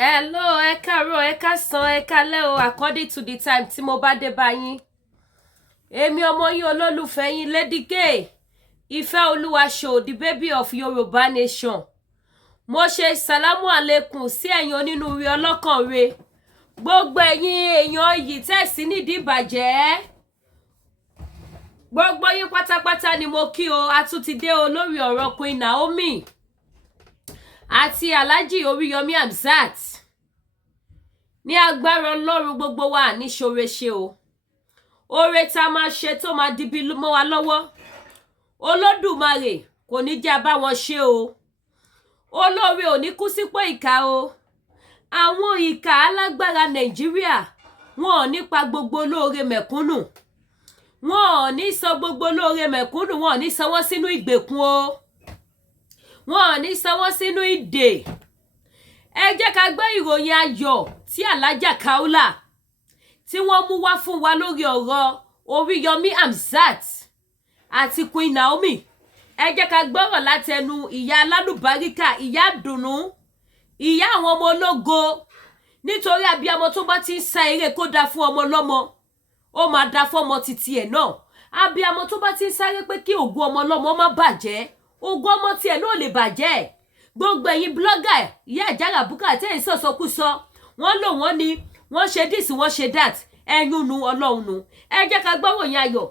Hello, ẹ káàárọ̀, ẹ káàsán, ẹ káalẹ́ o, according to the time tí mo bá dé bá yín. Èmi ọmọ yín olólùfẹ́ yín Lady K, Ìfẹ́ Olúwa show, the baby of Yorùbá nation. Mo ṣe salamu alaikum sí ẹ̀yin onínúure ọlọ́kànre. Gbogbo ẹ̀yin èèyàn yìí tẹ̀sí nídìí ìbàjẹ́. Gbogbo yín pátápátá ni mo kí o, a tún ti dé o lórí ọ̀rọ̀ Queen Naomi Ati Oriyomi Hamzat. Ní agbára Ọlọ́run gbogbo wa ní ṣoore ṣe o. Oore tá máa ṣe tó máa dibi mọ́ wa lọ́wọ́. Olódùmarè kò ní jẹ́ bá wọn ṣe o. Olóore ò ní kú sípò ìkà o. Àwọn ìkà alágbára Nàìjíríà wọn ò ní pa gbogbo olóore mẹ̀kúnnù. Wọn ò ní sọ gbogbo olóore mẹ̀kúnnù, wọn ò ní sọ wọ́n sínú ìgbèkùn o. Wọn ò ní sọ wọ́n sínú ìdè. Ẹ jẹ́ ká gbọ́ ìròyìn ayọ̀ tí Alájà Kaula tí wọ́n mú wá fún wa lórí ọ̀rọ̀ Oriyomi Hamzat àti Queen Naomi. Ẹ jẹ́ ká gbọ́rọ̀ látẹnu ìyá alálùbáríkà, ìyá dùnnú, ìyá àwọn ọmọ ológo. Nítorí abiyamọ tó bá ti ń sa eré kó dá fún ọmọ lọ́mọ, ó máa dá fún ọmọ títí ẹ̀ náà. Abiyamọ tó bá ti ń sáré pé kí ògo ọmọ lọ́mọ má bàjẹ́, ògo ọmọ tiẹ̀ náà lè bàjẹ́. Gbogbo ẹ̀yin blogger, ìyá àjàrà búkà tẹ́ ń sọ̀sọkúsọ, wọ́n lò wọ́n ni, wọ́n ṣe this, wọ́n ṣe that, ẹ̀yún nu Ọlọ́run nu. Ẹ jẹ́ ká gbọ́ ìròyìn ayọ̀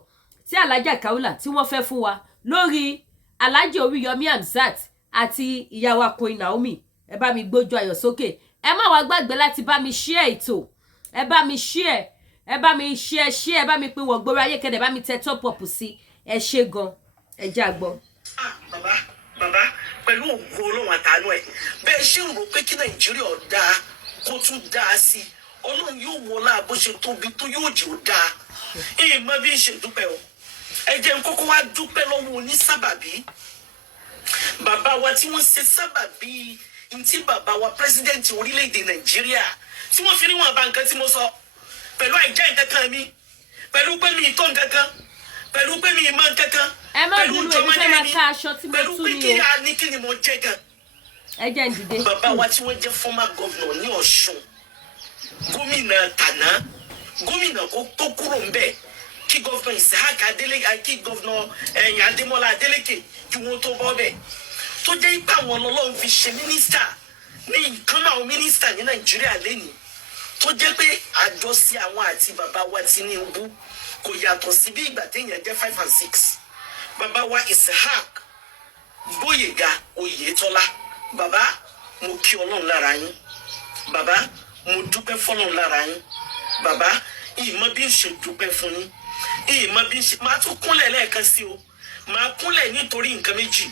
tí Alájà Kaula tí wọ́n fẹ́ fún wa lórí Alájà Oriyomi Hamzat àti ìyá wa Queen Naomi. Ẹ bá mi gbójú ayọ̀ sókè. Ẹ má wá gbàgbé láti bá mi share ètò. Ẹ bá mi share, ẹ bá mi share, ẹ bá mi pín wọ̀ gbòòrò ayé kẹ́dẹ̀ bá mi tẹ top up sí. Ẹ ṣé gan. Ẹ jẹ́ á gbọ́. Bàbá pẹ̀lú ògo Ọlọ́run àtàánú ẹ̀ bẹ́ẹ̀ ṣe rò pé kí Nàìjíríà dáa kó tún dáa sí Ọlọ́run yóò wọlá bó ṣe tóbi tó yóò jẹ́ ó dáa. Mọ bí ń ṣe dúpẹ́ o. Ẹ jẹ́ n kọ́kọ́ wá dúpẹ́ lọ́wọ́ onísábàbí. Bàbá wa tí wọ́n ṣe sábàbí ntí bàbá wa pírẹsidẹ́ǹtì orílẹ̀-èdè Nàìjíríà tí wọ́n fi rí wọn bá nǹkan tí mo sọ pẹ̀lú àìjẹ́ nǹkan kan mi, pẹ̀lú pé mi ìtọ́ nǹkan kan, pẹ̀lú pé mi ìmọ̀ nǹkan kan, pẹ̀lú ìjọmọdé mi, pẹ̀lú pé kí ni mo jẹ́ gan. Ẹ jẹ́ n dìde. Bàbá wa tí wọ́n jẹ́ former governor ní Ọ̀ṣun, gómìnà tàná, gómìnà tó kúrò ń bẹ̀ kí governor Isahak Adeleke, kí governor Adémọ́lá Adélékè kí wọ́n tó bọ́ bẹ̀, tó jẹ́ ipá àwọn Ọlọ́run fi ṣe mínísítà ní ìkan náà mínísítà ní Nàìjíríà lẹ́nìí, tó jẹ́ pé àjọṣe àwọn àti bàbá wa Tinubu kò yàtọ̀ sí bí ìgbà téèyàn jẹ́ 5 and 6. Bàbá wa Isahak Bóyèga Oyètọ́lá, bàbá mo kí Ọlọ́run lára yín, bàbá mo dúpẹ́ fọ́lọ́run lára yín, bàbá ìmọ̀ bí ń ṣe dúpẹ́ fún yín, ìmọ̀ bí ń ṣe máa tún kúnlẹ̀ lẹ́ẹ̀kan sí o, máa kúnlẹ̀ nítorí nǹkan méjì.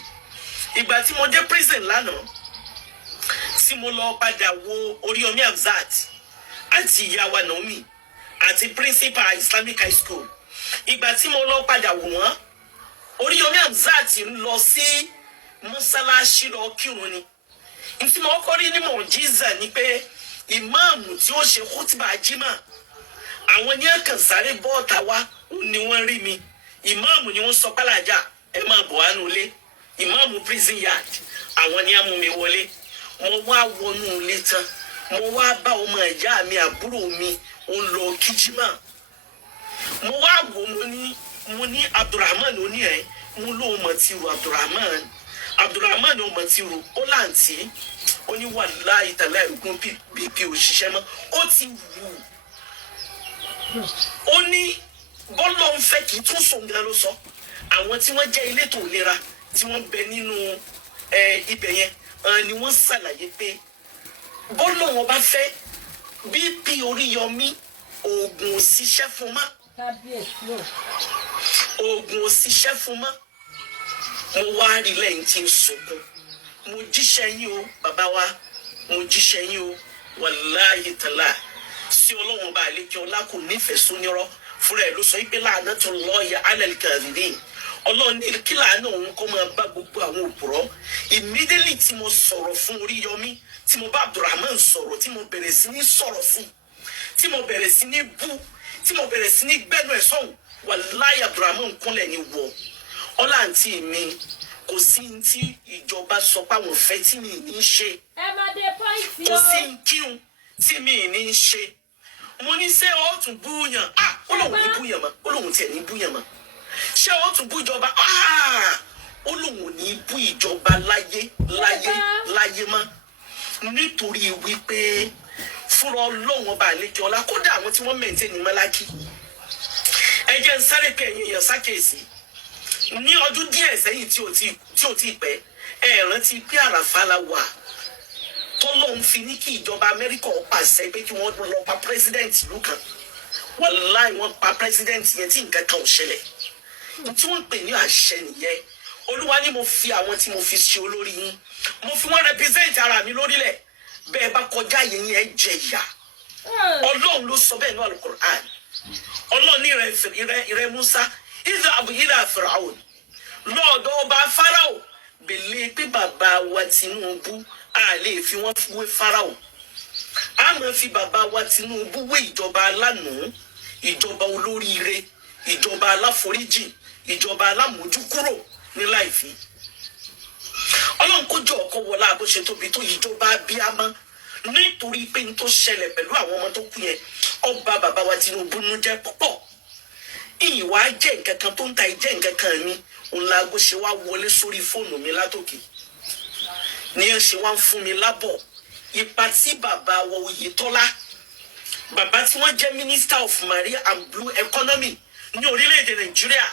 Ìgbà tí mo dé prison lánàá tí mo lọ padà wo Oriyomi Hamzat àti ìyá wa Naomi àti principal Islamic High School, ìgbà tí mo lọ padà wò wọ́n, Oriyomi Hamzat ń lọ sí mọ́sálásí lọ kírun ni. Ntí mo kọ́ rí ní mọ̀jíza ni pé ìmáàmù tí ó ṣe kútìbà jímà, àwọn ní ẹ̀kan sáré bọ́ọ̀tà wá ni wọ́n rí mi. Ìmáàmù ni wọ́n sọ pálàjà ẹ máa bọ̀ wá nulẹ̀. Ìmáàmù prison yard àwọn ní amú mi wọlé. Mo wá wọnú ilé tán, mo wá bá ọmọ ìyá mi àbúrò mi ó lọ kíjímà. Mo wá wò mo ní Abdulrahman oní ẹ̀, mo lóun mọ̀ ti ru Abdulrahman ọmọ ti ru ó láǹtí ó ní wàláhì tàlá ìrùkún bp òṣìṣẹ́ mọ́ ó ti wù. Ó ní bọ́lọ̀ ń fẹ́ kí tún sọ̀ngàn ló sọ. Àwọn tí wọ́n jẹ́ elétò ìlera tí wọ́n bẹ nínú ibẹ̀ yẹn ni wọ́n ṣàlàyé pé bọ́lọ̀ wọn bá fẹ́ bp Oriyomi oògùn òṣìṣẹ́ fún mọ́. Oògùn òṣìṣẹ́ fún mọ́. Mo wá rí lẹ́yìn tí ń sunkún. Mo jíṣẹ́ yín o bàbá wa, mo jíṣẹ́ yín o wàláhì tàlá sí Ọlọ́run bá àlékè ọlá kò nífẹ̀ẹ́ sónírọ́ fúnra ẹ̀ ló sọ pé la'natullahi 'ala al-kadhibin. Ọlọ́run ní kí láàánú òun kó máa bá gbogbo àwọn òpùrọ́. Immediately tí mo sọ̀rọ̀ fún Oriyomi, tí mo bá Abdulrahman sọ̀rọ̀, tí mo bẹ̀rẹ̀ sí ní sọ̀rọ̀ sí, tí mo bẹ̀rẹ̀ sí ní bú, tí mo bẹ̀rẹ̀ sí ní gbẹ́nu ẹ̀ sọ̀hún, wàláhì Abdulrahman kúnlẹ̀ ní wọ̀. Ọlá àǹtí mi kò sí tí ìjọba sọ pé àwọn fẹ́ tí mi ní ṣe. Ẹ máa dé kò sí kírun tí mi ní ṣe mo ní ṣé ó tún búyàn ó lóun ní búyàn mọ́ ó lóun tiẹ̀ ní búyàn mọ́ ṣé ó tún bú ìjọba ó lóun ní bú ìjọba láyé mọ́ nítorí wípé fúnra Ọlọ́run ọba àlejò ọlá kódà àwọn tí wọ́n mẹ̀ǹtẹ́ ní mọ́lákì ẹ jẹ́ ń sáré pé ẹ̀yin èèyàn ṣàkíyèsí ní ọdún díẹ̀ sẹ́yìn tí ò tí pẹ́ ẹ rántí pé àràfà la wà tọ́lọ́run fi ní kí ìjọba Amẹ́ríkà pàṣẹ pé kí wọ́n lọ pa pírẹsidẹ́ǹtì ìlú kan wàláì wọ́n pa pírẹsidẹ́ǹtì yẹn tí nǹkan kan ò ṣẹlẹ̀ tí wọ́n pè ní àṣẹ nìyẹn Olúwa ni mo fi àwọn tí mo fi ṣe olórí yín mo fi wọ́n represent ara mi lórílẹ̀ bẹ́ẹ̀ bá kọjá yẹn ẹ jẹ ìyà Ọlọ́run ló sọ bẹ́ẹ̀ ní Al-Qur'an Ọlọ́run ní ìrẹ Musa ìdá Firaun lọ́ọ̀dọ̀ ọba Fáráò bèlè pé bàbá wa Tinubu a lè fi wọ́n wé Fáráò a máa fi bàbá wa Tinubu wé ìjọba alánàá ìjọba olóríire ìjọba aláforíjì ìjọba alámójúkúrò ní láìfi Ọlọ́run kó jọ ọkọ wọlá bó ṣe tóbi tó ìjọba abíámọ́ nítorí pé n tó ṣẹlẹ̀ pẹ̀lú àwọn ọmọ tó kú yẹn ọba bàbá wa Tinubu nú jẹ́ púpọ̀ ìwà jẹ́ nǹkan kan tó ń ta ìjẹ́ nǹkan kan mi òun laago ṣe wá wọlé sórí fóònù mi látòkè ní ẹ ṣe wá ń fún mi lábọ̀ ipa tí bàbá wa Oyètọ́lá bàbá tí wọ́n jẹ́ Minister of Marine and Blue Economy ní orílẹ̀-èdè Nàìjíríà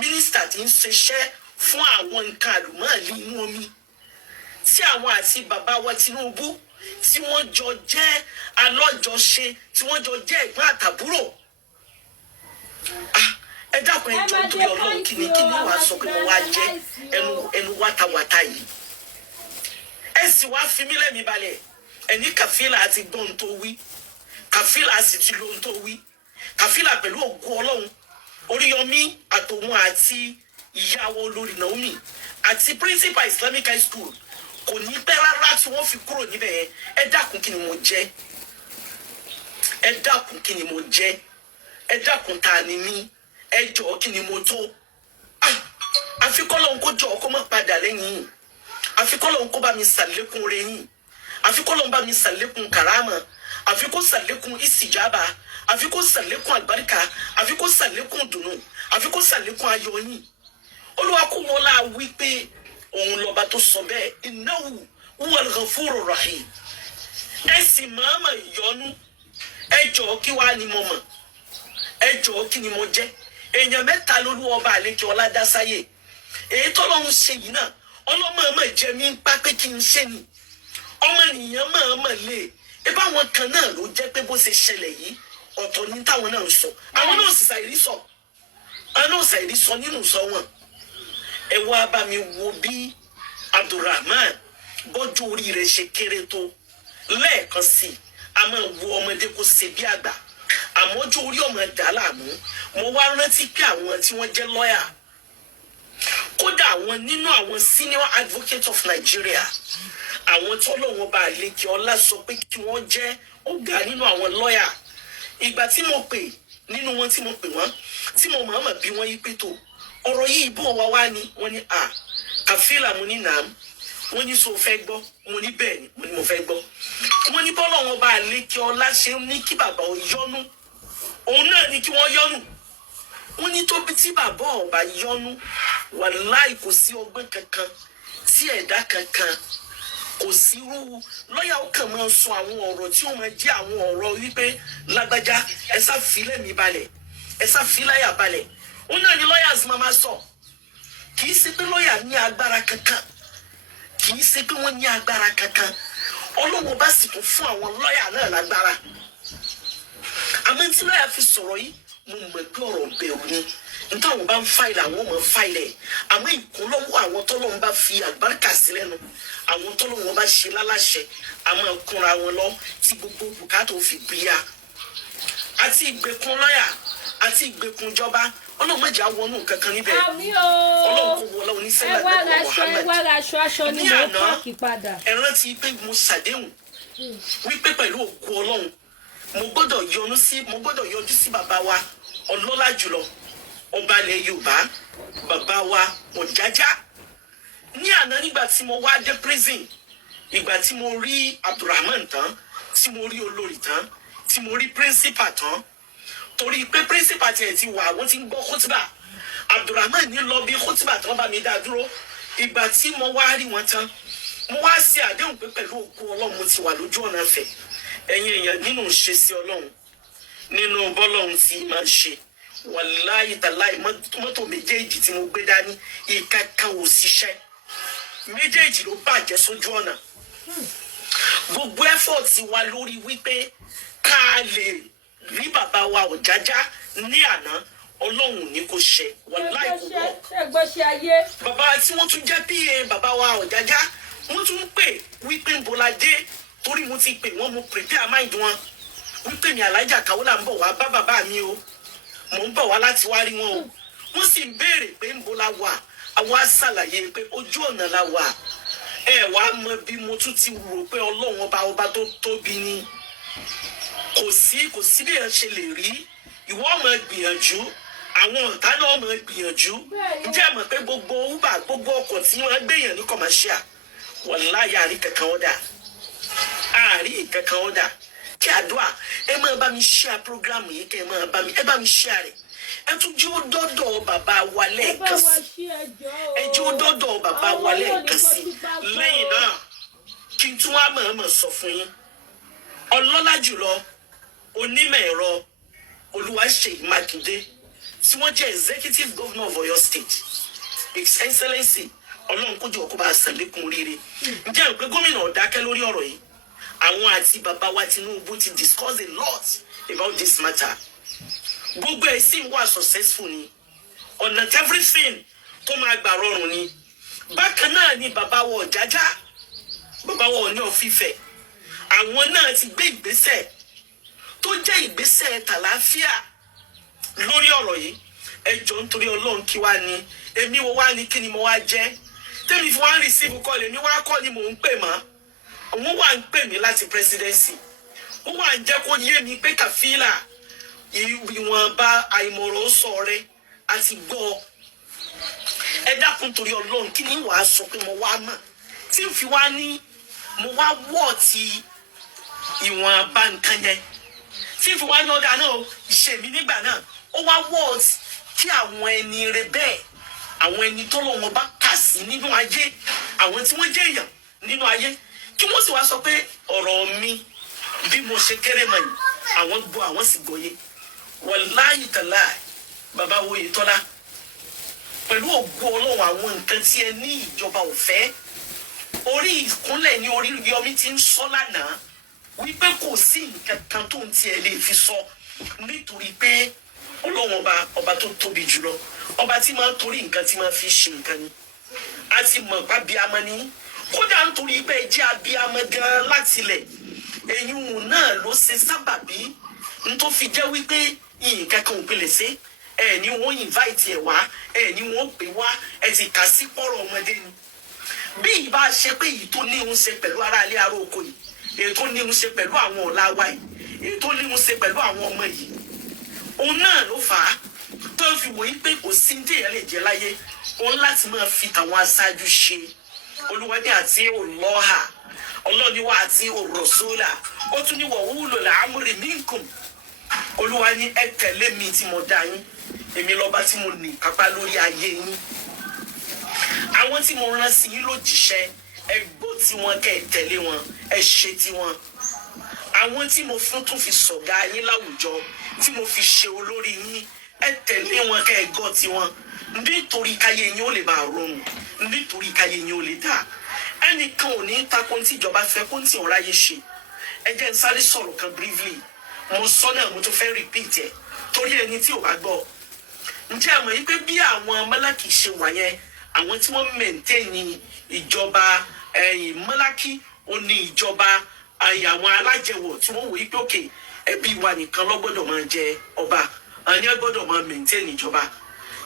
mínísítà tí ń ṣiṣẹ́ fún àwọn nǹkan àlùmọ́ọ́lì inú omi tí àwọn àti bàbá wa Tinubu tí wọ́n jọ jẹ́ alọ́jọṣe tí wọ́n jọ jẹ́ ẹ̀gbọ́n àtàbúrò ẹ dákun ẹ jọ̀ọ́ torí Ọlọ́run kí ni wàá sọ pé mo wá jẹ ẹnu wátawàta yìí ẹ sì wá fi mí lẹ́mìí balẹ̀ ẹni Kàfílà àti gbọ́n tó wí Kàfílà sì ti lóhun tó wí Kàfílà pẹ̀lú ògùn Ọlọ́run Oriyomi àtòun àti ìyàwó olórí Naomi àti principal Islamic high school kò ní pẹ́ rárá tí wọ́n fi kúrò níbẹ̀ yẹn ẹ dákun kí ni mo jẹ́ ẹ dákun kí ni mo jẹ́ ẹ dákun ta ni mí ẹ jọ̀ọ́ kí ni mo tó àfikọ́lọ́hún kó jọ̀ọ́ kó má padà lẹ́yìn àfikọ́lọ́hún kó bá mi ṣàlékún rẹ̀yìn àfikọ́lọ́hún bá mi ṣàlékún kàrámà àfikó ṣàlékún ìsìjábà àfikó ṣàlékún àgbáríkà àfikó ṣàlékún dùnú àfikó ṣàlékún ayọ̀ yín Olúwa kó wọlá wípé òun lọ́ba tó sọ bẹ́ẹ̀ innahu huwal ghafurur rahim ẹ sì máa yọnu ẹ jọ̀ọ́ kí wàá ní mo mọ̀ ẹ jọ̀ọ́ kí ni mo jẹ́ èèyàn mẹ́ta lolú ọba àlejò ọládásáyè èyí tọ́lọ́run ṣe yìí náà ọlọ́mọọmọ jẹ mí ń pa pé kí n ṣe ni ọmọ nìyẹn mọ̀ọ́mọ̀ lé e báwọn kan náà ló jẹ́ pé bó ṣe ṣẹlẹ̀ yìí ọ̀tọ̀ ní táwọn náà ń sọ àwọn náà sì ṣàìrí sọ àwọn náà ṣàìrí sọ nínú sọ wọn ẹ wá bá mi wo bí Abdulrahman bọ́jú orí rẹ̀ ṣe kéré tó lẹ́ẹ̀kan sí i a máa wo ọmọdé kó ṣe bí àgbà àmọ́jú orí ọmọ ẹ̀dá láàmú mo wá rántí pé àwọn tí wọ́n jẹ́ lọ́yà kódà àwọn nínú àwọn senior advocate of Nigeria àwọn tọ́lọ́wọ́n bá àlejò ọlá sọ pé kí wọ́n jẹ́ ọ̀gá nínú àwọn lọ́yà ìgbà tí mo pè nínú wọn tí mo pè wọ́n tí mo mọ̀ọ́mọ̀ bí wọ́n yí pé tó ọ̀rọ̀ yìí bó wá ní wọ́n ní Kàfílà mo ní nàám wọ́n ní so fẹ́ gbọ́ mo ní bẹ́ẹ̀ ni mo ní mo fẹ́ gbọ́ wọ́n ní bọ́lọ́wọ́n bá àlejò ọlá ṣe ní kí bàbá ó yọ́nú òun náà ní kí wọ́n yọ́nú wọ́n ní tó bí tí bàbá ọba yọ́nú wàláì kò sí ọgbọ́n kankan tí ẹ̀dá kankan kò sí irú lọ́yà ó kàn máa sọ àwọn ọ̀rọ̀ tí ó máa jẹ́ àwọn ọ̀rọ̀ wípé lágbájá ẹ sá fi lẹ́mìí balẹ̀ ẹ sá fi láyà balẹ̀ òun náà ni lawyers máa sọ kì í ṣe pé lọ́yà ní agbára kankan kì í ṣe pé wọ́n ní agbára kankan Ọlọ́run bá sì tún fún àwọn lọ́yà náà lágbára àmọ́ tí lọ́yà fi sọ̀rọ̀ yìí mo mọ̀ pé ọ̀rọ̀ bẹ̀rù ni nítawọn bá ń fáìlì àwọn ọmọ fáìlì àmọ́ ìkúnlọ́wọ́ àwọn tọ́lọ́run bá fi àgbáríkà sí lẹ́nu àwọn tọ́lọ́run bá ṣe láláṣẹ àmọ́ kúnra wọn lọ tí gbogbo bùkátà ò fi bíyà àti ìgbèkùn lọ́yà àti ìgbèkùn ìjọba Ọlọ́run mọ̀jà wọnú kankan níbẹ̀ Ọlọ́run kò wọlé oníṣẹ́lẹ̀ pẹ̀lú Muhammad ní àná ẹ rántí pé mo ṣàdéhùn wípé pẹ̀lú ògo Ọlọ́run mo gbọ́dọ̀ yọjú sí bàbá wa ọlọ́lá jùlọ ọba ilẹ̀ Yorùbá bàbá wa Ọ̀jájá ní àná nígbà tí mo wá dé prison ìgbà tí mo rí Abdulrahman tán tí mo rí olórí tán tí mo rí principal tán torí pé principal tiẹ̀ ti wà wọ́n ti ń gbọ́ khutba Abdulrahman ní lọ bí khutba tán bá mi dá dúró ìgbà tí mo wá rí wọn tán mo wá ṣe àdéhùn pé pẹ̀lú òkú Ọlọ́run mo ti wà lójú ọ̀nà fẹ̀ ẹ̀yin èèyàn nínú ṣe sí Ọlọ́run nínú bọ́lọ́run tí máa ṣe wàláyé tàláì mọ́tò méjèèjì tí mo gbé dání ìkankan ò ṣiṣẹ́ méjèèjì ló bàjẹ́ sójú ọ̀nà gbogbo effort wa lórí wípé ká lè rí bàbá wa Ọ̀jájá ní àná Ọlọ́run ní kò ṣe wàláì kò wọ́ bàbá tí wọ́n tún jẹ́ PA bàbá wa Ọ̀jájá wọ́n tún pè wípé ń bọ́lá dé torí mo ti pè wọ́n mo prepare mind wọn wípé mi Alájà Kàwọ́là ń bọ̀ wá bá bàbá mi o mò ń bọ̀ wá láti wá rí wọn o wọ́n sì ń béèrè pé ń bọ́lá wà àwọn á ṣàlàyé pé ojú ọ̀nà la wà ẹ wàá mọ bí mo tún ti rò pé Ọlọ́run ọba tó tóbi ni kò sí bí ẹ ṣe lè rí ìwọ ọmọ gbìyànjú àwọn ọ̀tá náà ọmọ gbìyànjú ǹjẹ́ ẹ mọ̀ pé gbogbo uber gbogbo ọkọ̀ tí wọ́n gbéyàn ní commercial wàláyé àrí kankan ọ̀dà kí àdúrà ẹ máa bá mi share program yìí kẹ́ ẹ bá mi share rẹ̀ ẹ tún jí ó dọ́dọ̀ bàbá wa lẹ́ẹ̀kan sí ẹ jí ó dọ́dọ̀ bàbá wa lẹ́ẹ̀kan sí lẹ́yìn náà kí n tún wá mọ̀ọ́mọ̀ sọ fún yín ọlọ́lá jùlọ onímọ̀ ẹ̀rọ Olúwaṣèyí Mákindé tí wọ́n jẹ́ executive governor of Oyo State His Excellency Ọlọ́run kó jọ kó bá a sàlékún oríire ǹjẹ́ ẹ pé gómìnà ọ̀dákẹ́ lórí ọ̀rọ̀ yìí àwọn àti bàbá wa Tinubu ti discuss a lot about this matter gbogbo ẹ̀ sì wà successful ni ọ̀nà everything tó máa gbà rọrùn ni bákan náà ni bàbá wa Ọ̀jájá bàbá wa Ọọ̀ni of Ifẹ̀ àwọn náà ti gbé ìgbésẹ̀ tó jẹ́ ìgbésẹ̀ tàlàáfíà lórí ọ̀rọ̀ yìí ẹ jọ̀ọ́ nítorí Ọlọ́run kí wá ní èmi wo wá ní kí ni mo wá jẹ́ tẹ́mi fún wa ń receive call èmi wá kọ́ ni mò ń pè mọ́ òun wà ń pè mí láti presidency ó wà ń jẹ́ kó yé mi pé kàfílà ìwọ̀nba àìmọ̀ràn sọ rẹ àti gbọ́ ẹ dákun torí Ọlọ́run kí ni wàá sọ pé mo wá mọ̀ tí n fi wá ní mo wá wọ̀ tí ìwọ̀nba nǹkan yẹn tí n fi wá ní ọ̀dà náà ìṣe mi nígbà náà ó wá wọ̀ tí àwọn ẹni rẹ bẹ́ẹ̀ àwọn ẹni tó lọ́wọ́ bá kà sí nínú ayé àwọn tí wọ́n jẹ́ èèyàn nínú ayé kí wọ́n sì wá sọ pé ọ̀rọ̀ mi bí mo ṣe kéré mọ̀ yìí àwọn gbọ́ àwọn sì gbọ́yé wàláyé tàlá bàbá Oyètọ́lá pẹ̀lú ògo Ọlọ́run àwọn nǹkan tí ẹ ní ìjọba ò fẹ́ orí ìkúnlẹ̀ ní Oriyomi ti ń sọ lánàá wípé kò sí nǹkan kan tó ń tiẹ̀ lè fi sọ nítorí pé Ọlọ́run ọba tó tóbi jùlọ ọba tí máa ń torí nǹkan tí máa fi ṣe nǹkan ni a ti mọ̀ pa bíamọ ní kódà nítorí pé ẹ jẹ́ abíamọ gan látilẹ̀ ẹ̀yìn náà ló ṣe sábàbí n tó fi jẹ́ wípé nǹkan kan ò pèlè sí ẹ ní wọ́n invite ẹ wá ẹ ní wọ́n pè wá ẹ ti kà sí pọ̀rọ̀ ọmọdé ni bí ìbá ṣe pé èyí tó ní ń ṣe pẹ̀lú ará ilé ará oko yìí èyí tó ní ń ṣe pẹ̀lú àwọn ọ̀la wa yìí èyí tó ní ń ṣe pẹ̀lú àwọn ọmọ yìí òun náà ló fà á tó fi wòye pé kò sí ní èèyàn lè jẹ láyé òun láti máa fi tàwọn aṣáájú ṣe Olúwa ní àti òlọ́hà ọlọ́ni wa àti òrọ̀sọ́là ó tún ní wọ̀húlò làámúrì minkum Olúwa ní ẹ tẹ̀lé mi tí mo dá yín èmi lọ́ba tí mo ní kápá lórí ayé yín àwọn tí mo rán sí yín lójíṣẹ́ ẹ gbọ́ tiwọn kẹ́ ẹ tẹ̀lé wọn ẹ ṣe tiwọn àwọn tí mo fún tún fi ṣọ̀gá yín láwùjọ tí mo fi ṣe olórí yín ẹ tẹ̀lé wọn kẹ́ ẹ gbọ́ tiwọn nítorí káyé yín ó lè máa rọrùn nítorí káyé yín ó lè dá ẹnìkan ò ní takò tí ìjọba fẹ́ kó tí ọ̀rá yé ṣe ẹ jẹ́ n sáré sọ̀rọ̀ kan briefly mo sọ náà mo tún fẹ́ repeat ẹ̀ torí ẹni tí ò bá gbọ́ ǹjẹ́ àmọ́ yí pé bí àwọn mọ́lákì ṣe wà yẹn àwọn tí wọ́n maintain ìjọba mọ́lákì ó ní ìjọba àwọn alájẹwọ̀ tí wọ́n wò yí pé òkè ẹbí wa nìkan ló gbọ́dọ̀ máa jẹ ọba àní ẹ gbọ́dọ̀ máa maintain ìjọba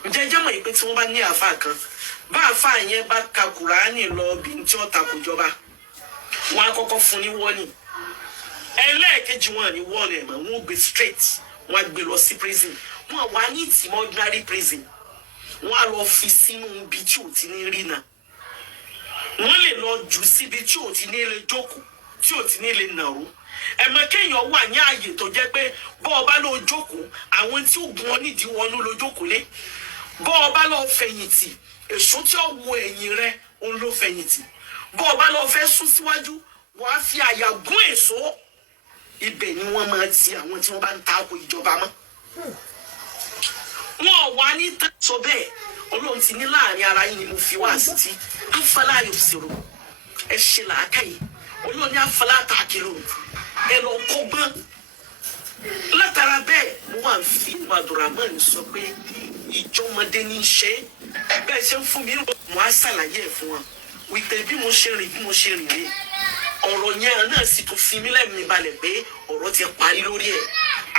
ǹjẹ́ jẹ́ mọ̀ yí pé tí wọ́n bá ní àáfàá kan bá àáfàá yẹn bá ka Kùránì lọ bí tí wọ́n takò jọba wọn á kọ́kọ́ fún ní warning ẹlẹ́ẹ̀kejì wọn ní warning ẹ̀ mọ̀ wọn ò gbé straight wọn á gbé lọ sí prison wọn wà ní ìtìmọ̀ ordinary prison wọn á lọ fi sínú ibi tí ò ti ní rí náà wọ́n lè lọ jù síbi tí ò ti ní lè jókòó tí ò ti ní lè nàró ẹ̀mọ kéèyàn wà ní ààyè tó jẹ́ pé bọ́ ọba lọ jókòó àwọn tí ó gun ọ nídìí wọnú lọ jókòó lé bọ́ ọba lọ fẹ̀yìntì èso tí ó wo ẹ̀yìn rẹ òun ló fẹ̀yìntì bọ́ ọba lọ fẹ́ sún síwájú wàá fi àyà gún èso ibẹ̀ ni wọ́n máa ti àwọn tí wọ́n bá ń tako ìjọba mọ́ wọn wà ní sọ bẹ́ẹ̀ Ọlọ́run ti ní láàrin ara yín ni mo fi wá sí ti afala yóò ṣòro ẹ ṣe làákàyè Ọlọ́run ní afala tàkìlò ẹ lọ kọ́gbọ́n látara bẹ́ẹ̀ mo wà ń fi Abdulrahman sọ pé ìjọmọdé ní í ṣe bẹ́ẹ̀ ṣe ń fún mi mo á ṣàlàyé ẹ̀ fún wọn wípé bí mo ṣe rìn rè ọ̀rọ̀ yẹn náà sì tún fi mí lẹ́mìí balẹ̀ pé ọ̀rọ̀ ti parí lórí ẹ̀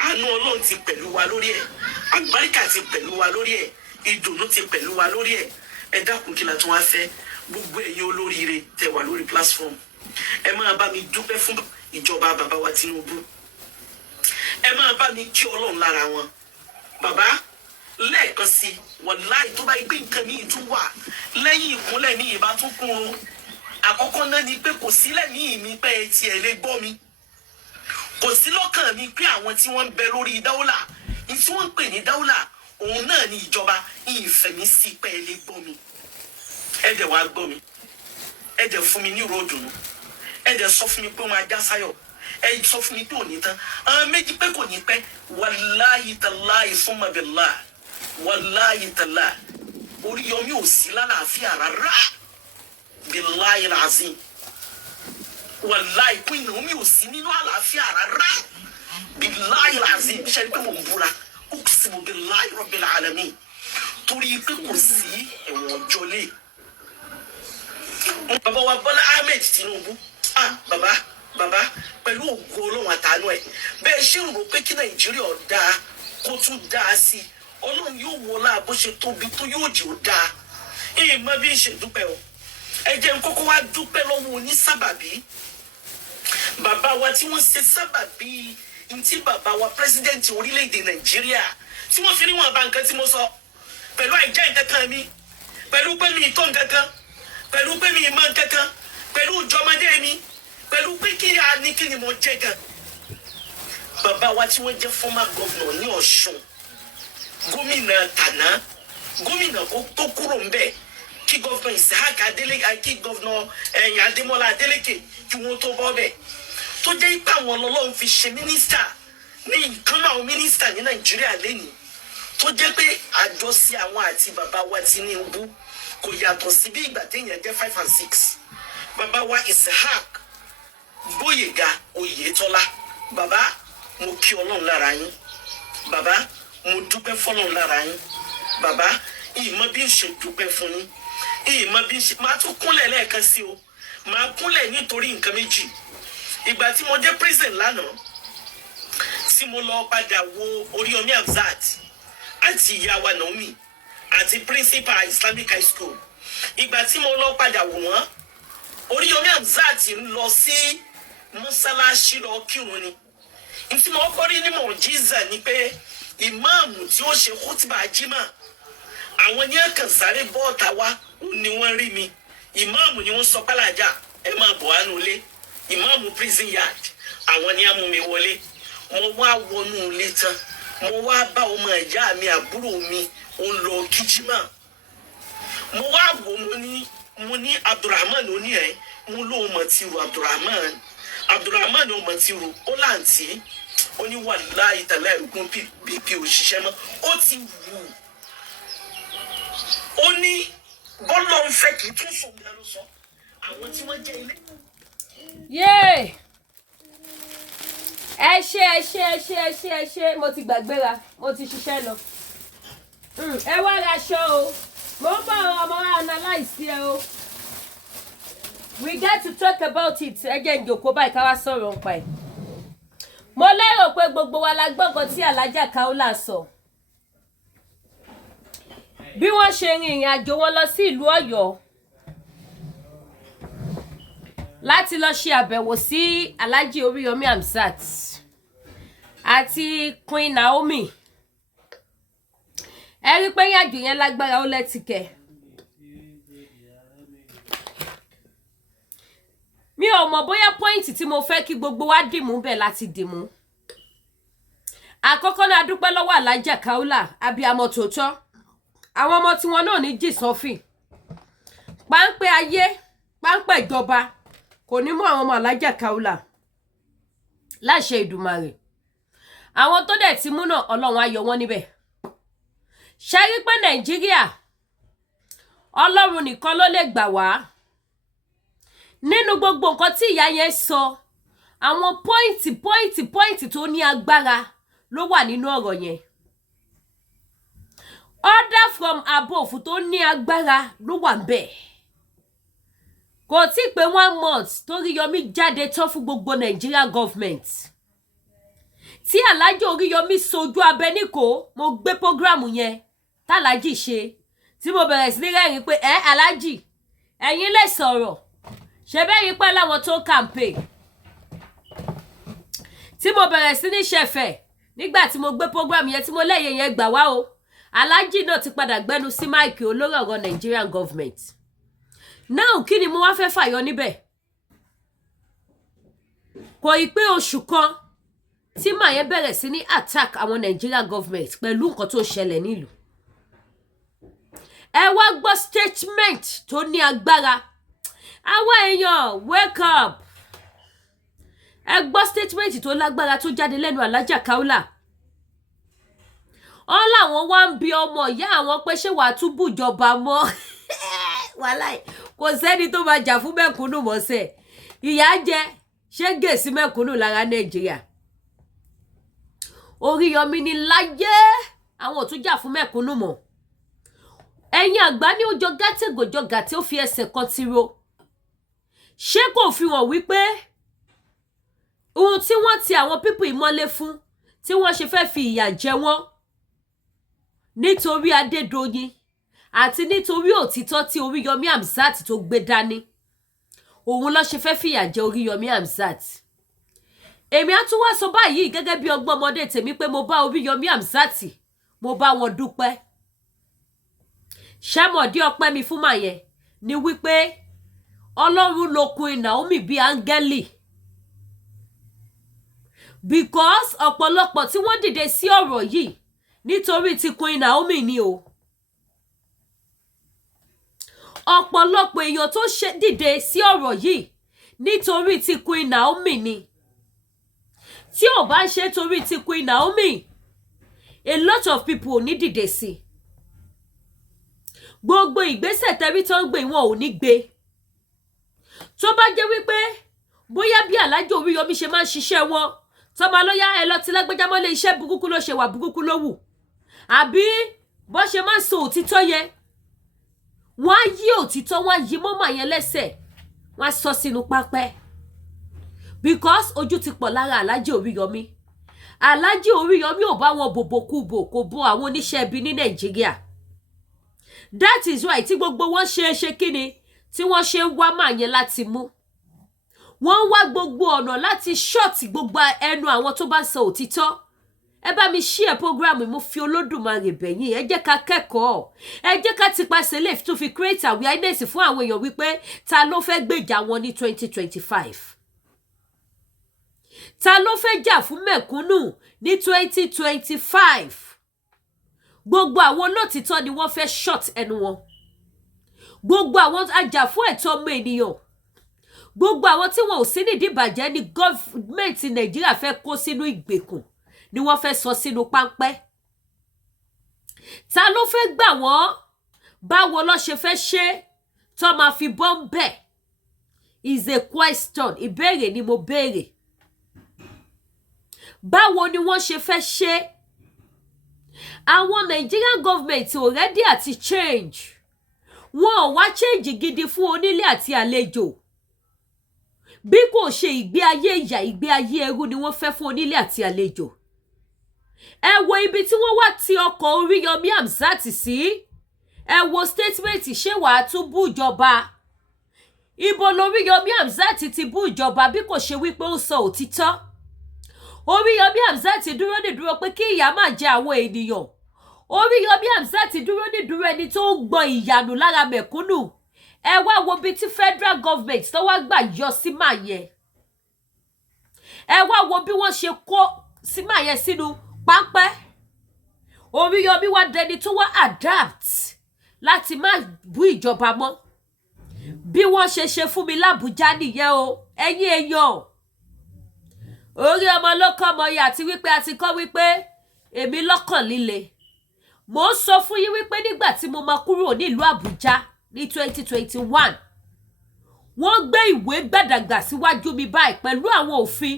àánú Ọlọ́run ti pẹ̀lú wa lórí ẹ̀ àgbáríkà ti pẹ̀lú wa lórí ẹ̀ ìdùnnú ti pẹ̀lú wa lórí ẹ̀ ẹ dákun kí la tún wá fẹ́ gbogbo ẹ̀yin olóríire tẹ́ wà lórí platform ẹ máa bá mi dúpẹ́ fún ìjọba bàbá wa Tinubu ẹ máa bá mi kí Ọlọ́run lára wọn bàbá lẹ́ẹ̀kan sí wàláì tó bá gbé nǹkan míì tún wà lẹ́yìn ìkúnlẹ̀ ní ìbá tún kún un àkọ́kọ́ náà ni pé kò sí lẹ́mìí mi pé ẹ tiẹ̀ lè gbọ́ mi kò sí lọ́kàn mi pé àwọn tí wọ́n ń bẹ lórí dáúlà ní tí wọ́n ń pè ní dáúlà òun náà ní ìjọba ìfẹ̀mí sí pé ẹ lè gbọ́ mi ẹ dẹ̀ wá gbọ́ mi ẹ dẹ̀ fún mi ní ìró ìdùnnú ẹ dẹ̀ sọ fún mi pé wọ́n ajá sáyọ̀ ẹ sọ fún mi pé òní tán àwọn méjì pé kò ní pẹ́ wàláyì tàláyì summa billah wàláyì tàláyì Oríyọmí ò sí lálàáfíà rárá billahi alazim wàláyì pé Naomi ò sí nínú àlàáfíà rárá billahi alazim ṣe pé mo ń búra uqsimu billahi rabbil alamin torí pé kò sí ẹ̀wọ̀n jọlé bàbá wa Bola Ahmed Tinubu bàbá pẹ̀lú ògo Ọlọ́run àtàánú ẹ̀ bẹ́ẹ̀ ṣe rò pé kí Nàìjíríà dáa kó tún dáa sí Ọlọ́run yóò wọlá bó ṣe tóbi tó yóò jẹ́ ó dáa ìmọ̀ bí ń ṣe dúpẹ́ o ẹ jẹ́ n kọ́kọ́ wá dúpẹ́ lọ́wọ́ onísábàbí bàbá wa tí wọ́n ṣe sábàbí ntí bàbá wa pírẹsidẹ́ǹtì orílẹ̀-èdè Nàìjíríà tí wọ́n fi níwọ̀n bá nǹkan tí mo sọ pẹ̀lú àìjẹ́ nǹkan kan mi pẹ̀lú pé mi ìtọ́ nǹkan kan pẹ̀lú pé mi ìmọ̀ nǹkan kan pẹ̀lú ìjọmọdé mi pẹ̀lú pé kí ni mo jẹ́ gan. bàbá wa tí wọ́n jẹ́ former governor ní Ọ̀ṣun gómìnà tàná gómìnà tó kúrò ń bẹ̀ kí governor Isahak Adeleke kí governor Ademola Adeleke kí wọ́n tó bọ́ bẹ̀ tó jẹ́ ipá àwọn ọlọ́run fi ṣe mínísítà ní nǹkan náà mínísítà ní Nàìjíríà lẹ́nìí tó jẹ́ pé àjọṣe àwọn àti bàbá wa Tinubu kò yàtọ̀ sí bí ìgbà téèyàn jẹ́ 5 and 6 bàbá wa Isahak Bóyèga Oyètọ́lá bàbá mo kí Ọlọ́run lára yín bàbá mo dúpẹ́ fọ́lọ́run lára yín bàbá ìmọ̀ bí ń ṣe dúpẹ́ fún yín ìmọ̀ bí ń ṣe máa tún kúnlẹ̀ lẹ́ẹ̀kan sí o máa kúnlẹ̀ nítorí nǹkan méjì ìgbà tí mo dé prison lánàá tí mo lọ padà wo Oriyomi Hamzat àti ìyá wa Naomi àti principal Islamic High School ìgbà tí mo lọ padà wò wọ́n Oriyomi Hamzat ń lọ sí mọ́sálásí lọ kírun ni ntí mo kọ́ rí ní mọ̀jíza ni pé ìmáàmù tí ó ṣe kútìbà jímà àwọn ní ẹ̀kan sáré bọ́ọ̀tà wá ni wọ́n rí mi ìmáàmù ni wọ́n sọ pálàjà ẹ máa bọ̀ wá nulẹ̀ ìmáàmù prison yard àwọn ní amú mi wọlé mo wá wọnú ilé tán mo wá bá ọmọ ìyá mi àbúrò mi ó ń lọ kíjímà mo wá wò mo ní Abdulrahman oní ẹ̀ mo lóun mọ̀ ti ru Abdulrahman ó mọ̀ ti ru ó láǹtí ó ní wàláhì tàlá ẹ̀rùkún bp òṣìṣẹ́ mọ́ ó ti wù ó ní bọ́lọ̀ ń fẹ́ kì í tún sùn lẹ́nu sọ àwọn tí wọ́n jẹ́ ilé. yéè ẹ ṣe mo ti gbàgbéra mo ti ṣiṣẹ́ lọ ẹ wá raṣọ o mo ń bá ọmọ analyse ẹ o we get to talk about it ẹ jẹ́ ìjòkó báyìí ká wá sọ̀rọ̀ nípa ẹ̀ mo lérò pé gbogbo wa la gbọ́ngàn tí Alhaja Kaola sọ bí wọ́n ṣe rin ìrìn àjò wọn lọ sí ìlú Ọ̀yọ́ láti lọ ṣe àbẹ̀wò sí Alhaji Oriyomi Hamzat àti Queen Naomi ẹ rí pé ìrìn àjò yẹn lágbára ó lẹ́tìkẹ̀ mi ò mọ̀ bóyá point tí mo fẹ́ kí gbogbo wa dìmú bẹ́ẹ̀ láti dìmú. Àkọ́kọ́ náà dúpẹ́ lọ́wọ́ Alájà Kaula abiyamọ tòótọ́. Àwọn ọmọ tí wọn náà ní jì sọ́fìn. Páńpẹ́ ayé, páńpẹ́ ìjọba kò ní mú àwọn ọmọ Alájà Kaula. Láṣẹ Èdùmàrè. Àwọn tó dẹ̀ ti mú náà Ọlọ́run á yọ wọ́n níbẹ̀. Ṣé rí pé Nàìjíríà Ọlọ́run nìkan ló lè gbà wá. Nínú gbogbo nǹkan tí ìyá yẹn sọ, àwọn pọ́ìntì tó ní agbára ló wà nínú ọ̀rọ̀ yẹn. Order from above tó ní agbára ló wà ńbẹ̀. Kò tí pé 1 month tó Oriyomi jáde tán fún gbogbo Nigeria government. Tí Alhaji Oriyomi sojú abẹ níkò, mo gbé programu yẹn tálàjì ṣe. Tí mo bẹ̀rẹ̀ sí ní rẹ́rìn pé Alhaji, ẹ̀yin lè sọ̀rọ̀. Ṣé bẹ́ẹ̀ rí pé láwọn tó campaign. Tí mo bẹ̀rẹ̀ sí ní ṣẹ̀fẹ̀ nígbà tí mo gbé program yẹn tí mo lẹ́yẹ yẹn gbà wá o. Alhaji náà ti padà gbẹ́nu sí máìkì olórí ọ̀rọ̀ Nigerian government. Now kí ni mo wá fẹ́ fàyọ níbẹ̀? Kò ì pé oṣù kan tí màá yẹn bẹ̀rẹ̀ sí ní attack àwọn Nigerian government pẹ̀lú nǹkan tó ṣẹlẹ̀ nílùú. Ẹ wá gbọ́ statement tó ní agbára. Àwọn èèyàn wake up. Ẹ gbọ́ statement tó lágbára tó jáde lẹ́nu Alájà Kaula. All làwọn wá ń bi ọmọ ìyá àwọn pé ṣé wàá tún bùjọba mọ́. Wàláì kò sẹ́ni tó máa jà fún mẹ̀kúnnù mọ́sẹ̀. Ìyà jẹ ṣé gèsì mẹ̀kúnnù lára Nàìjíríà. Oriyomi ní láyé àwọn ò tún jà fún mẹ̀kúnnù mọ́. Ẹ̀yin àgbà ní ọjọ́ gàtẹ́gòjọ́ gàtẹ́ ó fi ẹsẹ̀ kan tiro. Ṣé kò fi hàn wípé ohun tí wọ́n ti àwọn people ìmọ́lé fún tí wọ́n ṣe fẹ́ fi ìyà jẹ wọ́n nítorí Adédoyin àti nítorí òtítọ́ tí Oriyomi Hamzat tó gbé dání. Òun ló ṣe fẹ́ fìyà jẹ Oriyomi Hamzat. Èmi á tún wá sọ báyìí gẹ́gẹ́ bí ọgbọ́n ọmọdé tèmi pé mo bá Oriyomi Hamzat, mo bá wọn dúpẹ́. Ṣẹ́mọ̀dí ọpẹ́ mi fún màyẹn ni wípé Ọlọ́run ló Queen Naomi bí áńgẹ́lì. Because ọ̀pọ̀lọpọ̀ tí wọ́n dìde sí ọ̀rọ̀ yìí nítorí ti Queen Naomi ni o. Ọ̀pọ̀lọpọ̀ èèyàn tó dìde sí ọ̀rọ̀ yìí nítorí ti Queen Naomi ni. Tí ò bá ṣe torí ti Queen Naomi, a lot of people ò ní dìde sí. Gbogbo ìgbésẹ̀ tẹ́rí tó ń gbé wọn ò ní gbé. Tó bá jẹ́ wípé bóyá bí Alhaji Oriyomi ṣe máa ń ṣiṣẹ́ wọn, tó máa lọ́yà ẹ lọ ti lágbájá mọ́lé iṣẹ́ burúkú ló ṣe wà burúkú ló wù. Àbí bó ṣe máa ń sọ òtítọ́ yẹn, wọ́n á yí òtítọ́, wọ́n á yí mọ́mọ́ yẹn lẹ́sẹ̀, wọ́n á sọ sínú pápẹ́. Because ojú ti pọ̀ lára Alhaji Oriyomi. Alhaji Oriyomi ò bá wọn bòbòkúbò, kò bo àwọn oníṣẹ́ ibi ní Nàìjíríà. That is why tí gbogbo wọn ṣe kíni tí wọ́n ṣe ń wá máa yẹn láti mú. Wọ́n wá gbogbo ọ̀nà láti ṣọ́ọ̀tì gbogbo ẹnu àwọn tó bá sọ òtítọ́. Ẹ bá mi share program mo fi Olódùmarè bẹ̀yìn. Ẹ jẹ́ ká kẹ́kọ̀ọ́. Ẹ jẹ́ ká ti pàṣẹ lè tó fi create awareness fún àwọn èèyàn wípé ta ló fẹ́ gbèjà wọn ní 2025. Ta ló fẹ́ jà fún mẹ̀kúnnù ní 2025. Gbogbo àwọn olótìtọ́ ni wọ́n fẹ́ short ẹnu wọn. Gbogbo àwọn ajàfún ẹ̀tọ́ ọmọ ènìyàn. Gbogbo àwọn tí wọn ò sí nídìí ìbàjẹ́ ní gọ́ọ̀mẹ̀ntì Nàìjíríà fẹ́ kó sínú ìgbèkùn ni wọ́n fẹ́ sọ sínú páńpẹ́. Ta ló fẹ́ gbà wọ́n? Báwo ló ṣe fẹ́ ṣe tó máa fi bọ́ ń bẹ̀? Is a question. Ìbéèrè ni mo béèrè. Báwo ni wọ́n ṣe fẹ́ ṣe? Àwọn Nigerian government already àti change. Wọ́n ò wá change gidi fún onílé àti àlejò. Bí kò ṣe ìgbé ayé ìyà, ìgbé ayé ẹrú ni wọ́n fẹ́ fún onílé àti àlejò. Ẹ wo ibi tí wọ́n wá ti ọkọ̀ Oriyomi Hamzat sí. Ẹ wo statement ṣé wàá tún bú ìjọba. Ibo l'Oriyomi Hamzat ti bú ìjọba bí kò ṣe wípé ó sọ òtítọ́. Oriyomi Hamzat dúró ní dúró pé kí ìyà máa jẹ àwọn ènìyàn. Oriyomi Hamzat dúró ní dúró ẹni tó ń gbọ́ ìyànú lára mẹ̀kúnnù. ẹ wá wo bí tí federal government tó wá gbà yọ sí máa yẹn. Ẹ wá wo bí wọ́n ṣe kó sí máa yẹn sínú páńpẹ́. Oriyomi wá dẹni tó wá adapt láti má bú ìjọba mọ́. Bí wọ́n ṣe fún mi l'Abuja nìyẹn o, ẹ̀yin èèyàn. Orí ọmọ ló kọ́ ọmọ yìí àti wípé a ti kọ́ wípé èmi lọ́kàn líle. Mo ń sọ fún yín wípé nígbà tí mo máa kúrò nílùú Àbújá ní 2021, wọ́n gbé ìwé gbàdàgbà síwájú mi báyìí pẹ̀lú àwọn òfin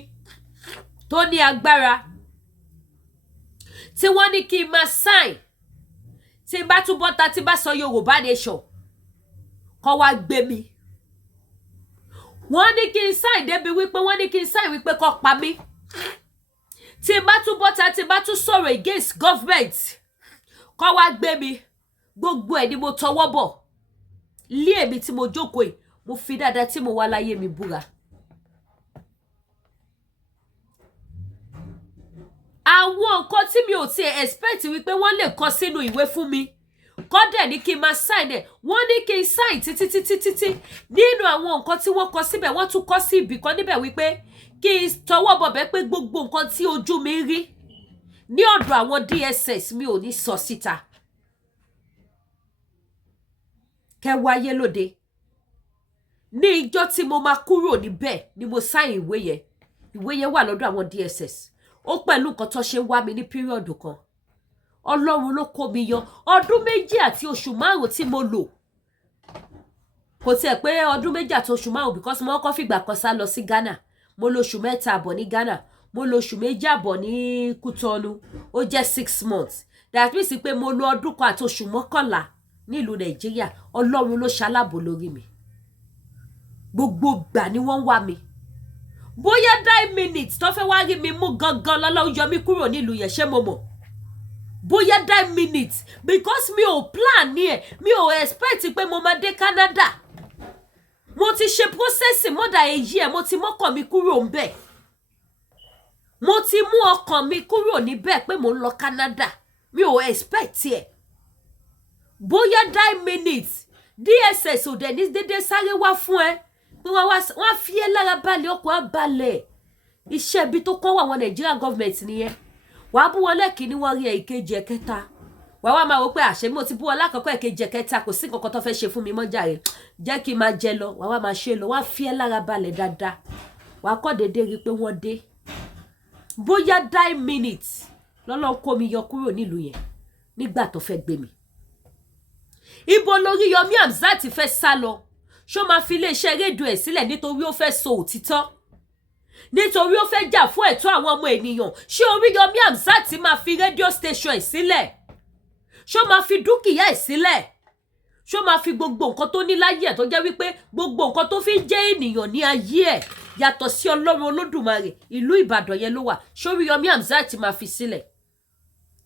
tó ní agbára tí wọ́n ní kí n máa sign tí n bá tún bọ́ta tí n bá sọ Yorùbá nation kó wá gbé mi. Wọ́n ní kí n sign débi wípé wọ́n ní kí n sign wípé kó pa mí. Tí n bá tún bọ́ta tí n bá tún sọ̀rọ̀ against government kó wá gbé mi. Gbogbo ẹ̀ ni mo tọwọ́ bọ̀. Lé èmi tí mo jókòó yìí, mo fi dáadáa tí mo wá láyé mi búra. Àwọn nǹkan tí mi ò ti expect wípé wọ́n lè kọ sínú ìwé fún mi. Kọ́dẹ̀ ní kí n máa sign ẹ̀. Wọ́n ní kí n sign títí. Nínú àwọn nǹkan tí wọ́n kọ síbẹ̀, wọ́n tún kọ sí ibì kan níbẹ̀ wípé kí n tọwọ́ bọ̀bẹ̀ pé gbogbo nǹkan tí ojú mi rí ní ọ̀dọ̀ àwọn DSS mi ò ní sọ síta. Kẹ́ wáyé lóde. Ní ìjọ́ tí mo máa kúrò níbẹ̀ ni mo sign ìwé yẹn. Ìwé yẹn wà lọ́dọ̀ àwọn DSS. Ó pẹ̀lú nǹkan tó ṣe wá mi ní period kan. Ọlọ́run ló kó mi yọ. Ọdún 2 àti oṣù 5 tí mo lò. Kò tiẹ̀ pé ọdún 2 àti oṣù 5 because mo kọ́ fìgbà kan sá lọ sí Ghana. Mo lò oṣù 3 àbọ̀ ní Ghana. Mo lò oṣù 2 àbọ̀ ní Kútọ́nù. Ó jẹ́ 6 months. That means pé mo lò ọdún kan àti oṣù 11 nílùú Nàìjíríà. Ọlọ́run ló ṣalábò lórí mi. Gbogbo gbà ni wọ́n wá mi. Bóyá 9 minutes tó fẹ́ wá rí mi mú gangan lọ́lọ́run yọ mí kúrò nílùú yẹn, ṣé mo mọ̀? Bóyá 9 minutes because mi ò plan ní ẹ̀, mi ò expect pé mo máa dé Canada. Mo ti ṣe processing more than a year, mo ti mọ́kàn mi kúrò ńbẹ̀. Mo ti mú ọkàn mi kúrò níbẹ̀ pé mo ń lọ Canada. Mi ò expect ẹ̀. Bóyá 9 minutes DSS ò dẹ̀ ní dédé sáré wá fún ẹ. Wọ́n fi ẹ́ lára balẹ̀, ọkọ̀ á balẹ̀. Iṣẹ́ ibi tó kọ́ àwọn Nigerian government nìyẹn. Wàá bú wọn lẹ́kìnní wọ́n rí ẹ̀ ìkejì ẹ̀kẹta. Wàá wá máa wò pé àṣẹ mo ti bú wọn lákọ̀ọ́kọ́ ìkejì ẹ̀kẹta kò sí nǹkan tó fẹ́ ṣe fún mi mọ́ jàre. Jẹ́ kí n máa jẹ lọ. Wàá wá máa ṣe lọ. Wàá fi ẹ́ lára balẹ̀ dáadáa. Wàá kọ́ dédé rí pé wọ́n dé. Bóyá 9 minutes lọ́lọ́ kó mi yọ kúrò nílùú yẹn nígbà tó fẹ́ gbé mi. Ibo Oriyomi Hamzat fẹ́ sá lọ. Ṣó máa fi iléeṣẹ́ rédíò ẹ̀ sílẹ̀ nítorí ó fẹ́ sọ òtítọ́? Nítorí ó fẹ́ jà fún ẹ̀tọ́ àwọn ọmọ ènìyàn? Ṣé Oriyomi Hamzat máa fi rédíò station ẹ̀ sílẹ̀? Ṣó máa fi dúkìá ẹ̀ sílẹ̀? Ṣó máa fi gbogbo nǹkan tó ní láyé ẹ̀ tó jẹ́ wípé gbogbo nǹkan tó fi ń jẹ́ ènìyàn ní ayé ẹ̀ yàtọ̀ sí Ọlọ́run Olódùmarè ìlú Ìbàdàn yẹn ló wà? Ṣé Oriyomi Hamzat máa fi sílẹ̀?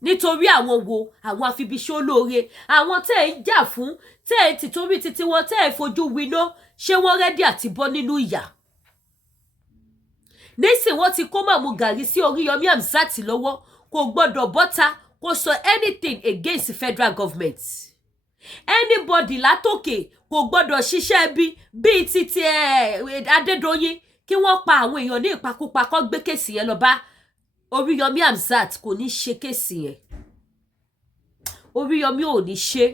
Nítorí àwọn wo, àwọn afibiṣẹ́ olóore, àwọn tẹ́ ẹ̀ ń jà fún, tẹ́ ẹ̀ ti torí títí wọn tẹ́ ẹ̀ fojú winá, ṣé wọ́n rẹ́dí àti bọ́ nínú ìyà? Nísìn wọ́n ti kó màmú gàrí sí Oriyomi Hamzat lọ́wọ́, kò gbọ́dọ̀ bọ́ta kò sọ anything against federal government. Anybody látòkè kò gbọ́dọ̀ ṣiṣẹ́ bíi títí Adédoyin kí wọ́n pa àwọn èèyàn ní ìpakúpa kó gbé kéèsì yẹn lọ bá Oriyomi Hamzat. Kò ní ṣe kéèsì yẹn. Oriyomi ò ní ṣe.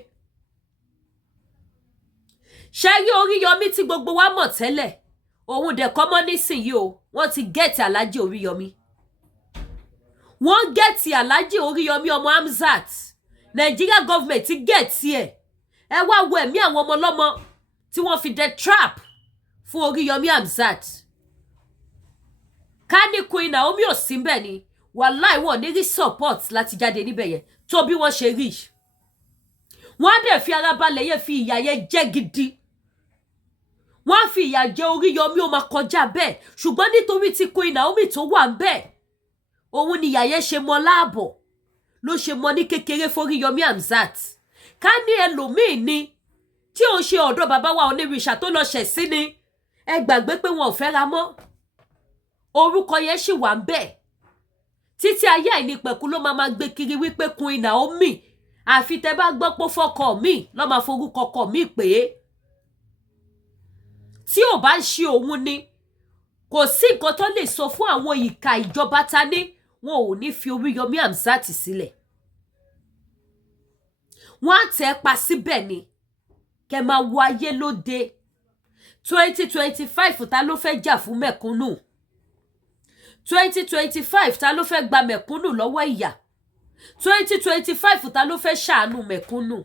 Ṣé rí Oriyomi tí gbogbo wa mọ̀ tẹ́lẹ̀? Òun dẹ̀ kọ́ mọ́ nísìnyí o. Wọ́n ti gẹ́ẹ̀tì Alhaji Oriyomi. Wọ́n gẹ́ẹ̀tì Alhaji Oriyomi ọmọ Hamzat. Nigeria government ti gẹ́ẹ̀tì ẹ̀. Ẹ wá wo ẹ̀mí àwọn ọmọ ọlọ́mọ tí wọ́n fi dẹ trap fún Oriyomi Hamzat. Ká ní Queen Naomi ò sí ńbẹ̀ ni wàláì wọ́n ní rí support láti jáde níbẹ̀ yẹn tó bí wọ́n ṣe rí. Wọ́n á dẹ̀ fi ara balẹ̀ yẹn fi ìyà yẹn jẹ gidi. Wọ́n á fi ìyà jẹ Oriyomi ó máa kọjá bẹ́ẹ̀ ṣùgbọ́n nítorí tí Queen Naomi tó wà ńbẹ̀ òun ni ìyà yẹn ṣe mọ́ láàbọ̀ ló ṣe mọ́ ní kékeré fún Oriyomi Hamzat. Ká ní ẹlòmíì ni tí òun ṣe ọ̀dọ̀ bàbá wa onírìṣà tó lọ ṣẹ̀ sí ni ẹ gbàgbé pé wọn ò fẹ́ra mọ́. Orúkọ yẹn ṣì wà ńbẹ̀ títí ayé àìnípẹ̀kú ló máa gbé kiri wípé Queen Naomi àfi tẹ́ bá gbọ́ pé fọ́kọ mi ló máa forúkọ kọ mi pé tí ò bá ń ṣe òun ni kò sí nǹkan tó lè sọ fún àwọn ìka ìjọba ta ní wọn ò ní fi Oriyomi Hamzat sílẹ̀. Wọ́n á tẹ̀ pa síbẹ̀ ni kẹ́ máa wo ayé lóde. 2025 ta ló fẹ́ jà fún mẹ̀kúnnù? 2025 ta ló fẹ́ gba mẹ̀kúnnù lọ́wọ́ ìyà? 2025 ta ló fẹ́ ṣàánú mẹ̀kúnnù?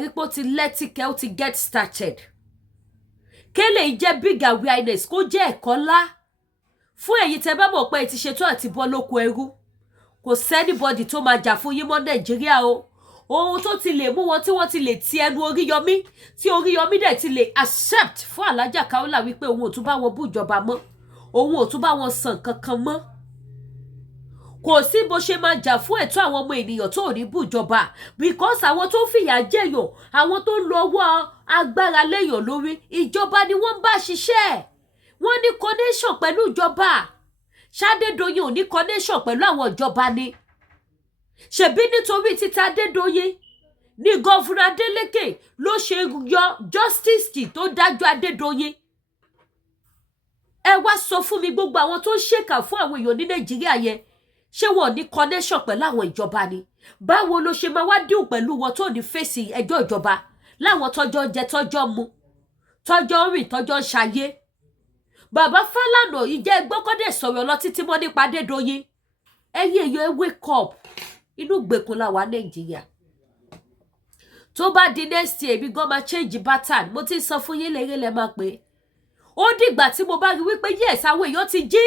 Rí pé ó ti lẹ́tìkẹ́, ó ti get started. Kélé jẹ́ big awareness, kó jẹ́ ẹ̀kọ́ ńlá fún ẹ̀yin tẹ́ bá mọ̀ pé ẹ ti ṣetán àti bọ́ lóko ẹrú. Kò sẹ́nibọ́dì tó máa jà fún yín mọ́ Nàìjíríà o. Ohun tó ti lè mú wọn tí wọ́n ti lè ti ẹnu Oriyomi, tí Oriyomi dẹ̀ ti lè accept fún Alhaja Kaola wípé òun ò tún bá wọn bú ìjọba mọ́, òun ò tún bá wọn sàn kankan mọ́. Kò sí bó ṣe máa jà fún ẹ̀tọ́ àwọn ọmọ ènìyàn tó ní bú ìjọba, because àwọn tó fìyà jẹyàn, àwọn tó ń lo ọwọ́ agbára léyàn lórí, ìjọba ni wọ́n ń bá ṣiṣẹ́. Wọ́n ní connection pẹ̀lú ìjọba. Ṣadédoyin ò ní connection pẹ̀lú àwọn ìjọba ni. Ṣebí nítorí títa Adédoyin ní gọ́fúnà Adeleke ló ṣe yọ justice tó dájọ́ Adédoyin. Ẹ wá sọ fún mi, gbogbo àwọn tó ń ṣèkà fún àwọn èèyàn ní Nàìjíríà yẹn, ṣé wọn ní connection pẹ̀lú àwọn ìjọba ni? Báwo ló ṣe máa wá díù pẹ̀lú wọn tó ní fèsì ẹjọ́ ìjọba láwọn tọ́jọ́ jẹ, tọ́jọ́ mu, tọ́jọ́ rìn, tọ́jọ́ ṣayé? Bàbá Fálànà ìjẹ́ gbọ́kọ́dẹ̀ sọ̀rọ̀ lọ títí mọ́ nípa Adédoyin. Ẹ̀yin èèyàn wake up. Inú gbèkùn la wà Nàìjíríà. Tó bá di next year, èmi gan máa change pattern. Mo ti sọ fún yín lérè lẹ máa pé. Ó dìgbà tí mo bá rí wípé yes, àwọn èèyàn ti jí.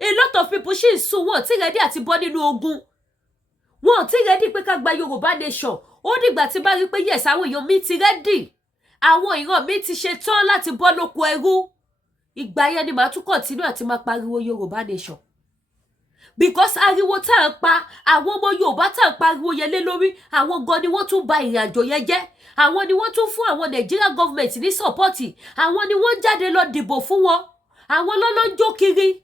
A lot of people ṣì ń sùn, wọn ti ready àti bọ́ nínú ogun. Wọn ti ready pé ká gba Yorùbá nation. Ó dìgbà tí bá rí pé yes, àwọn èèyàn mi ti ready. Àwọn ìran mi ti ṣe tán láti bọ́ lóko ẹrú. Ìgbà yẹn ni màá tún continue àti máa pariwo Yorùbá nation. Because ariwo tá ń pa, àwọn ọmọ Yorùbá tá ń pariwo yẹn lé lórí, àwọn gan ni wọ́n tún ba ìrìn àjò yẹn jẹ́. Àwọn ni wọ́n tún fún àwọn Nigeria government ní support. Àwọn ni wọ́n jáde lọ dìbò fún wọn. Àwọn ló ń jó kiri.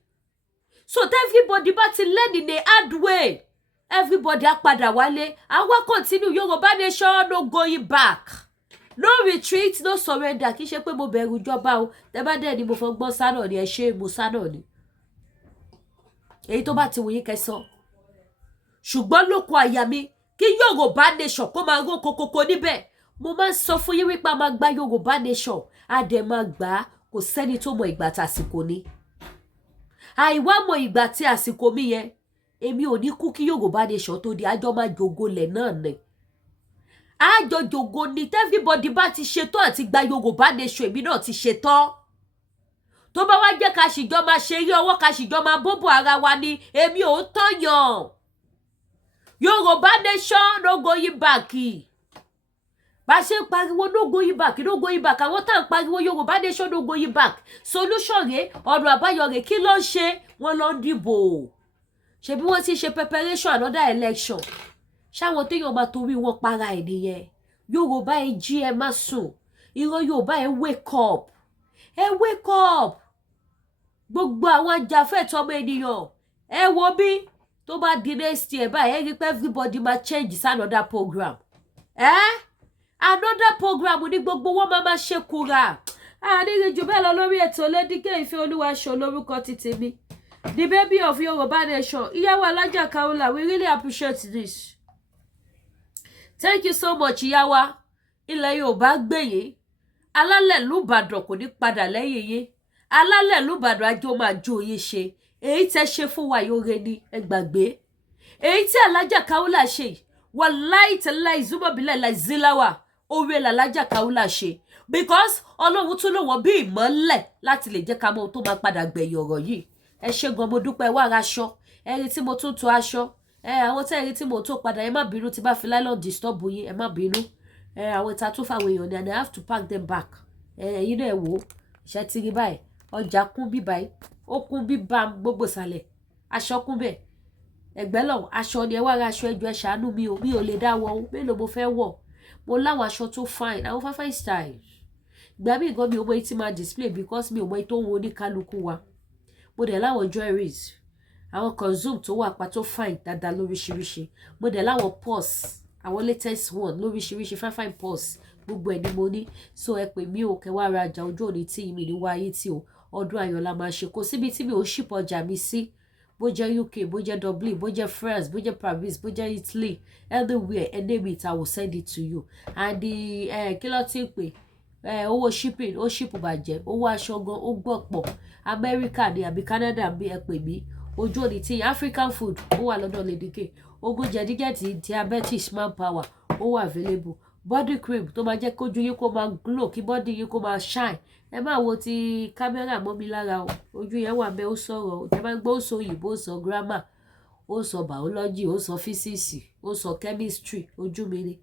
So everybody bá ti learn in a hard way, everybody á padà wálé. Àwa continue Yorùbá nation, no going back. No retreat, no surrender. Kì í ṣe pé mo bẹ̀rù ìjọba o. Tẹ́ bá dẹ̀ ni mo fọgbọ́n sánà ni, ẹ ṣe mo sánà ni. Èyí tó bá ti wòye kẹsàn. Ṣùgbọ́n lóko àyà mi kí Yorùbá nation kó máa ró kokoko níbẹ̀. Mo máa ń sọ fún yín wípé a máa gba Yorùbá nation. A dẹ̀ máa gbà á, kò sẹ́ni tó mọ ìgbà tí àsìkò ni. Àìwá mọ ìgbà tí àsìkò mi yẹn, èmi ò ní kú kí Yorùbá nation tó di, àjọ máa jogo lẹ̀ náà ni. Àjọ jogo ni, everybody bá ti ṣetán àti gba Yorùbá nation, èmi náà ti ṣetán. Tó bá wá jẹ́ ká ṣìjọ máa ṣe rí ọwọ́, ká ṣìjọ máa bóbò ara wa ni, èmi ò tọ̀yàn. Yorùbá nation, no going back. Bá ṣe ń pariwo no going back, no going back. Àwọn tá ń pariwo Yorùbá nation, no going back. Solution rẹ̀, ọ̀nà àbáyọ rẹ̀, kí ló ń ṣe? Wọ́n lọ ń dìbò. Ṣebí wọ́n ti ṣe preparation another election. Ṣáwọn téèyàn máa torí wọn para ẹ̀ nìyẹn. Yorùbá ẹ jí, ẹ má sùn. Ìran Yorùbá ẹ wake up. Ẹ wake up. Gbogbo àwọn ajàfẹ́tọ̀ọ́ ọmọ ènìyàn, ẹ wo bí tó bá di next year báyìí, ẹ rí pé everybody máa change sí another program. Another program ní gbogbo wọn máa ṣe kura. Àdéhùn jù bẹ́ẹ̀ lọ lórí ètò Lédìkẹ́ Ìfẹ́olúwaṣọ lórúkọ ti tèmi. The baby of Yorùbá nation. Ìyàwó Alhaja Kaola, we really appreciate this. Thank you so much, ìyàwó. Ilẹ̀ Yorùbá gbẹ̀yìn. Alálẹ̀ l'Íbàdàn kò ní padà lẹ́yìn yín. Alálẹ̀ l'Íbàdàn ajó máa jó yín ṣe. Èyí tẹ́ ṣe fún wa yóre ni, ẹ gbàgbé. Èyí tí Alhaja Kaola ṣe, wallahi tallahi zumabillahi la zilawa, oore l'Alhaja Kaola ṣe. Because Ọlọ́run tún lò wọ́n bí ìmọ́lẹ̀ láti lè jẹ́ ká mọ̀ tó máa padà gbẹ̀yìn ọ̀rọ̀ yìí. Ẹ ṣé gan, mo dúpẹ́ wá raṣọ. Ẹ rí tí mo tún to aṣọ. Àwọn tẹ́ ẹ rí tí mo tó padà, ẹ má bínú tí bá fi nylon disturb yín, ẹ má bínú. Àwọn ìta tó fáwọn èèyàn ni, and I have to pack them back. Ẹ̀yin náà wò, ṣe ti rí báyìí. Ọjà kún bí báyìí. Ó kún bí bá gbogbo sàlẹ̀. Aṣọ kún bẹ́ẹ̀. Ẹgbẹ́ lọ́hùn, aṣọ ni ẹ wá ra aṣọ, ẹjọ́ ẹ ṣàánú mi o. Mi ò lè dá wọ̀ o. Mélòó mo fẹ́ wọ̀? Mo láwọn aṣọ tó fine, àwọn fine style. Ìgbà míì gan mi ò mọ èyí tí máa display because mi ò mọ èyí tó ń wo oníkálukú wa. Mo dẹ̀ láwọn jewelries. Àwọn consume tó wà pa tó fine dáadáa lóríṣiríṣi. Mo dẹ̀ láwọn purse. Àwọn latest one lóríṣiríṣi fine purse gbogbo ẹ̀ ni mo ní so ẹ pè mí o kẹ́ wá rajà ojú òní tí mi ní wáyé tí o ọdún ayọ̀ la máa ṣe kò síbi tí mi ò ship ọjà mi sí bó jẹ́ UK bó jẹ́ Dublin bó jẹ́ France bó jẹ́ Paris bó jẹ́ Italy anywhere name it I will send it to you and the kí ló ti ń pè owó shipping ó ship bàjẹ́ owó aṣọ gan ó gbọ̀pọ̀ America ni àbí Canada bí ẹ pè mí ojú òní tí African food ó wà lọ́dọ̀ Lady K ogun jẹ̀díjẹ̀dí diabetes manpower ó wà available body cream tó máa jẹ́ kójú yín kó máa glow kí body yín kó máa shine ẹ máa wo ti kámẹ́rà mọ́ mi lára o ojú yẹn wà bẹ́ẹ̀ ó sọ̀rọ̀ ẹ máa gbọ́ ó sọ òyìnbó ó sọ grammar ó sọ biology ó sọ physics ó sọ chemistry ojú mi ni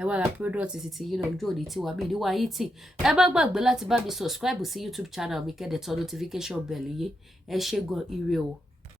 ẹ wá ra product títí yín náà ojú òní tí wà mí níwá yìí tì ẹ má gbàgbé láti bá mi subscribe sí YouTube channel mi kẹ́dẹ̀ tán notification bell yìí ẹ ṣé gan ire o.